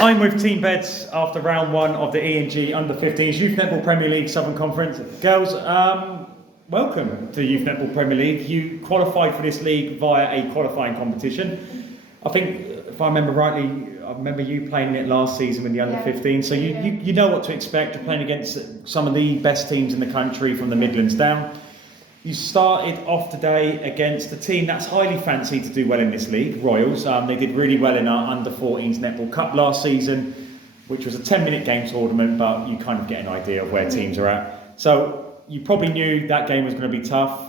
I'm with Team Beds after round one of the E&G Under-15s Youth Netball Premier League Southern Conference. Girls, welcome to Youth Netball Premier League. You qualified for this league via a qualifying competition. I think, if I remember rightly, I remember you playing it last season with the Under-15, so you know what to expect. You're playing against some of the best teams in the country from the Midlands down. You started off today against a team that's highly fancied to do well in this league, Royals. They did really well in our Under-14s Netball Cup last season, which was a 10-minute game tournament, but you kind of get an idea of where teams are at. So you probably knew that game was going to be tough.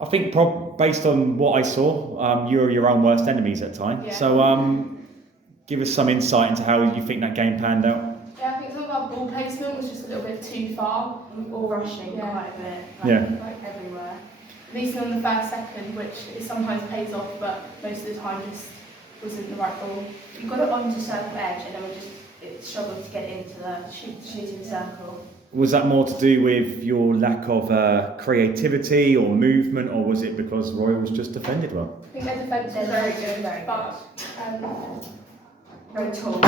I think based on what I saw, you were your own worst enemies at times. Yeah. So give us some insight into how you think that game panned out. Yeah, I think some of our ball placement was just a little bit too far. We were all rushing quite a bit, like everywhere. At least on the first second, which it sometimes pays off, but most of the time just wasn't the right ball. We got it onto circle edge and then it struggled to get into the shooting circle. Was that more to do with your lack of creativity or movement, or was it because Royals just defended well? I think their defence was very good, but very tall.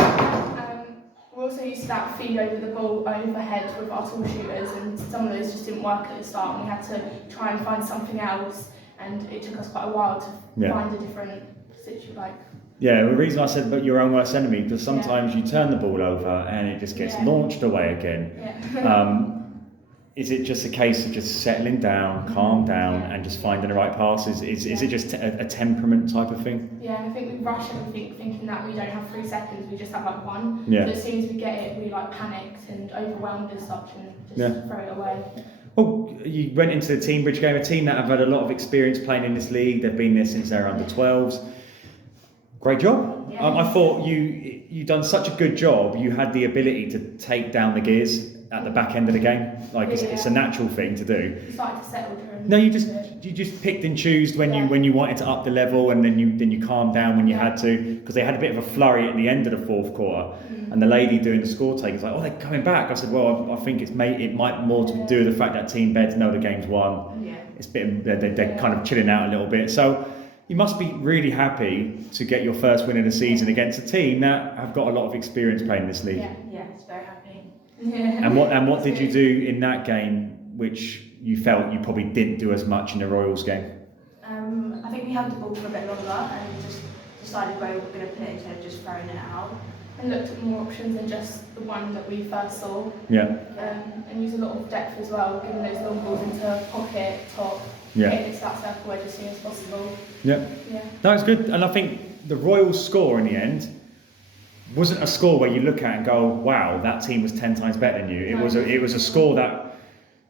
We also used that feed over the ball overhead with our tall shooters, and some of those just didn't work at the start, and we had to try and find something else, and it took us quite a while to find a different situation. Yeah, the reason I said about your own worst enemy, because sometimes you turn the ball over and it just gets launched away again. Yeah. Is it just a case of just settling down, calm down, and just finding the right passes? Is it just a temperament type of thing? Yeah, and I think we rush everything thinking that we don't have 3 seconds, we just have like one. Yeah. So as soon as we get it, we panicked and overwhelmed as such and just throw it away. Well, you went into the Teambridge game, a team that have had a lot of experience playing in this league. They've been there since they're under 12s. Great job. Yeah. I thought you done such a good job. You had the ability to take down the gears at the back end of the game. It's a natural thing to do. You started to settle during. No, you just picked and chose when you wanted to up the level, and then you calmed down when you had to, because they had a bit of a flurry at the end of the fourth quarter, and the lady doing the score take was like, oh, they're coming back. I said, well, I think it might more to do with the fact that Team Beds know the game's won. Yeah. It's they're kind of chilling out a little bit. So you must be really happy to get your first win of the season against a team that have got a lot of experience playing this league. Yeah, it's very happy. Yeah. And what did you do in that game which you felt you probably didn't do as much in the Royals game? I think we held the ball for a bit longer and just decided where we were going to put it instead of just throwing it out. And looked at more options than just the one that we first saw. Yeah. And used a lot of depth as well, giving those long balls into pocket, top, getting it to that circle edge as soon as possible. Yeah. That was good. And I think the Royals score in the end wasn't a score where you look at and go, wow, that team was 10 times better than you. It was a score that,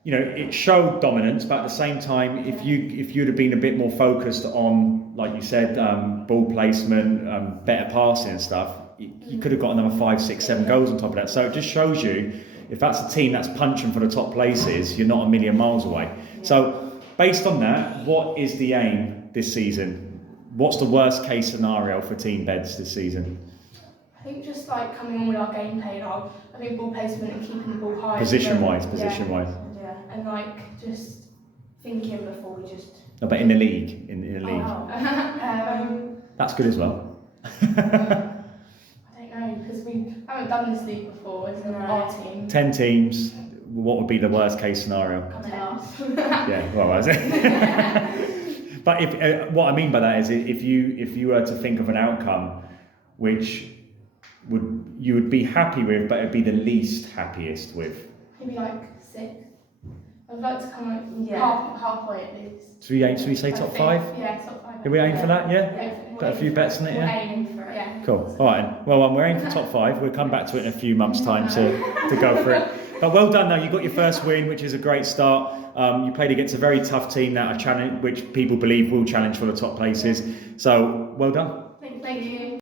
it showed dominance, but at the same time, if you'd have been a bit more focused on, like you said, ball placement, better passing and stuff, you could have got another 5, 6, 7 goals on top of that. So it just shows you, if that's a team that's punching for the top places, you're not a million miles away. So based on that, what is the aim this season? What's the worst case scenario for Team Beds this season? I think just coming on with our gameplay and I think ball placement and keeping the ball high. Position wise. Yeah, and just thinking before we just. No, but in the league, in the league. Oh. That's good as well. I don't know, because we haven't done this league before as our team. 10 teams. What would be the worst case scenario? Coming last. Yeah, well, that's it. But if what I mean by that is, if you were to think of an outcome which you would be happy with, but it'd be the least happiest with. Maybe 6. I'd like to come halfway at least. Should we say top 5? Yeah, top 5. Can we aim for that? Yeah. Yeah. Got a few bets on it. We're Yeah. aiming for it. Yeah. Cool. All right. Well, we're aiming for top 5. We'll come back to it in a few months' time to go for it. But well done, though. You got your first win, which is a great start. You played against a very tough team that which people believe will challenge for the top places. So well done. Thank you.